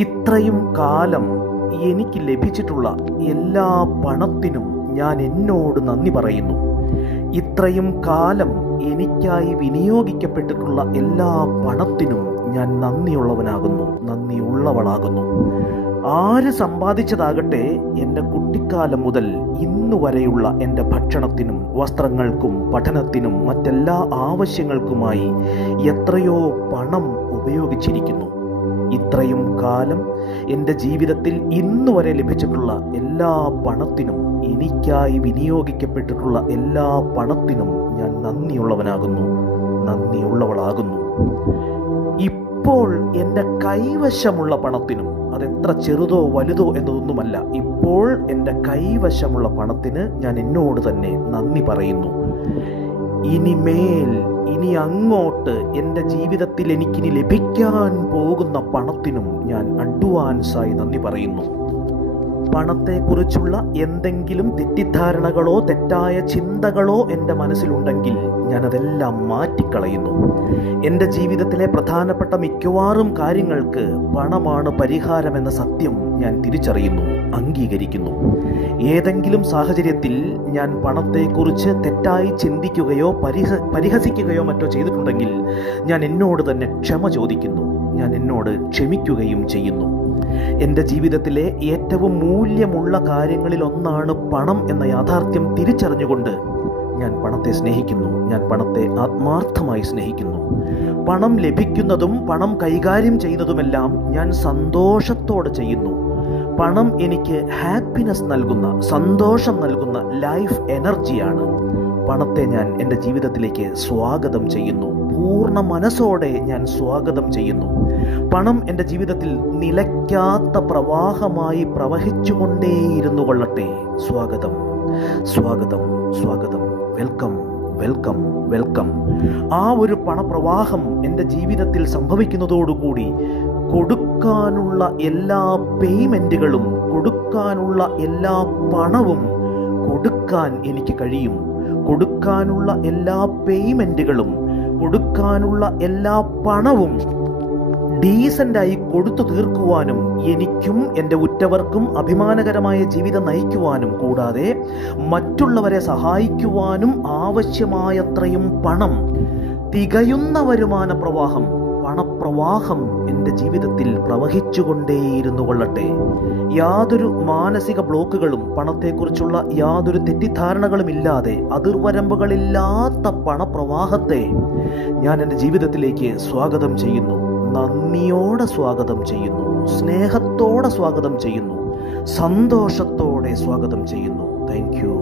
ഇത്രയും കാലം എനിക്ക് ലഭിച്ചിട്ടുള്ള എല്ലാ പണത്തിനും ഞാൻ എന്നോട് നന്ദി പറയുന്നു. ഇത്രയും കാലം എനിക്കായി വിനിയോഗിക്കപ്പെട്ടിട്ടുള്ള എല്ലാ പണത്തിനും ഞാൻ നന്ദിയുള്ളവനാകുന്നു. ആര് സമ്പാദിച്ചതാകട്ടെ, എൻ്റെ കുട്ടിക്കാലം മുതൽ ഇന്നു വരെയുള്ള എൻ്റെ ഭക്ഷണത്തിനും വസ്ത്രങ്ങൾക്കും പഠനത്തിനും മറ്റെല്ലാ ആവശ്യങ്ങൾക്കുമായി എത്രയോ പണം ഉപയോഗിച്ചിരിക്കുന്നു. ഇത്രയും കാലം എൻ്റെ ജീവിതത്തിൽ ഇന്നു വരെ ലഭിച്ചിട്ടുള്ള എല്ലാ പണത്തിനും, എനിക്കായി വിനിയോഗിക്കപ്പെട്ടിട്ടുള്ള എല്ലാ പണത്തിനും ഞാൻ നന്ദിയുള്ളവളാകുന്നു. ഇപ്പോൾ എൻ്റെ കൈവശമുള്ള പണത്തിനും, അതെത്ര ചെറുതോ വലുതോ എന്നതൊന്നുമല്ല, ഇപ്പോൾ എൻ്റെ കൈവശമുള്ള പണത്തിന് ഞാൻ എന്നോട് തന്നെ നന്ദി പറയുന്നു. ഇനി അങ്ങോട്ട് എൻ്റെ ജീവിതത്തിൽ എനിക്കിനി ലഭിക്കാൻ പോകുന്ന പണത്തിനും ഞാൻ അഡ്വാൻസായി നന്ദി പറയുന്നു. പണത്തെക്കുറിച്ചുള്ള എന്തെങ്കിലും തെറ്റിദ്ധാരണകളോ തെറ്റായ ചിന്തകളോ എൻ്റെ മനസ്സിലുണ്ടെങ്കിൽ ഞാനതെല്ലാം മാറ്റിക്കളയുന്നു. എൻ്റെ ജീവിതത്തിലെ പ്രധാനപ്പെട്ട മിക്കവാറും കാര്യങ്ങൾക്ക് പണമാണ് പരിഹാരമെന്ന സത്യം ഞാൻ തിരിച്ചറിയുന്നു, അംഗീകരിക്കുന്നു. ഏതെങ്കിലും സാഹചര്യത്തിൽ ഞാൻ പണത്തെക്കുറിച്ച് തെറ്റായി ചിന്തിക്കുകയോ പരിഹസിക്കുകയോ മറ്റോ ചെയ്തിട്ടുണ്ടെങ്കിൽ ഞാൻ എന്നോട് തന്നെ ക്ഷമ ചോദിക്കുന്നു. ഞാൻ എന്നോട് ക്ഷമിക്കുകയും ചെയ്യുന്നു. എൻ്റെ ജീവിതത്തിലെ ഏറ്റവും മൂല്യമുള്ള കാര്യങ്ങളിലൊന്നാണ് പണം എന്ന യാഥാർത്ഥ്യം തിരിച്ചറിഞ്ഞുകൊണ്ട് ഞാൻ പണത്തെ സ്നേഹിക്കുന്നു. ഞാൻ പണത്തെ ആത്മാർത്ഥമായി സ്നേഹിക്കുന്നു. പണം ലഭിക്കുന്നതും പണം കൈകാര്യം ചെയ്യുന്നതുമെല്ലാം ഞാൻ സന്തോഷത്തോടെ ചെയ്യുന്നു. പണം എനിക്ക് ഹാപ്പിനെസ് നൽകുന്ന, സന്തോഷം നൽകുന്ന ലൈഫ് എനർജിയാണ്. പണത്തെ ഞാൻ എൻ്റെ ജീവിതത്തിലേക്ക് സ്വാഗതം ചെയ്യുന്നു. പൂർണ്ണ മനസ്സോടെ ഞാൻ സ്വാഗതം ചെയ്യുന്നു. പണം എൻ്റെ ജീവിതത്തിൽ നിലയ്ക്കാത്ത പ്രവാഹമായി പ്രവഹിച്ചുകൊണ്ടേയിരുന്നു കൊള്ളട്ടെ. സ്വാഗതം, സ്വാഗതം, സ്വാഗതം. Welcome, welcome, welcome. ആ ഒരു പണപ്രവാഹം എൻ്റെ ജീവിതത്തിൽ സംഭവിക്കുന്നതോടുകൂടി കൊടുക്കാനുള്ള എല്ലാ പേയ്മെൻറ്റുകളും, കൊടുക്കാനുള്ള എല്ലാ പണവും കൊടുക്കാൻ എനിക്ക് കഴിയും. കൊടുക്കാനുള്ള എല്ലാ പേയ്മെൻറ്റുകളും, കൊടുക്കാനുള്ള എല്ലാ പണവും ഡീസൻ്റായി കൊടുത്തു തീർക്കുവാനും എനിക്കും എൻ്റെ ഉറ്റവർക്കും അഭിമാനകരമായ ജീവിതം നയിക്കുവാനും, കൂടാതെ മറ്റുള്ളവരെ സഹായിക്കുവാനും ആവശ്യമായത്രയും പണം, തികയുന്ന വരുമാന പ്രവാഹം, പണപ്രവാഹം എൻ്റെ ജീവിതത്തിൽ പ്രവഹിച്ചുകൊണ്ടേയിരുന്നു കൊള്ളട്ടെ. യാതൊരു മാനസിക ബ്ലോക്കുകളും, പണത്തെക്കുറിച്ചുള്ള യാതൊരു തെറ്റിദ്ധാരണകളും ഇല്ലാതെ, അതിർവരമ്പുകളില്ലാത്ത പണപ്രവാഹത്തെ ഞാൻ എൻ്റെ ജീവിതത്തിലേക്ക് സ്വാഗതം ചെയ്യുന്നു. നന്ദിയോടെ സ്വാഗതം ചെയ്യുന്നു. സ്നേഹത്തോടെ സ്വാഗതം ചെയ്യുന്നു. സന്തോഷത്തോടെ സ്വാഗതം ചെയ്യുന്നു. Thank you.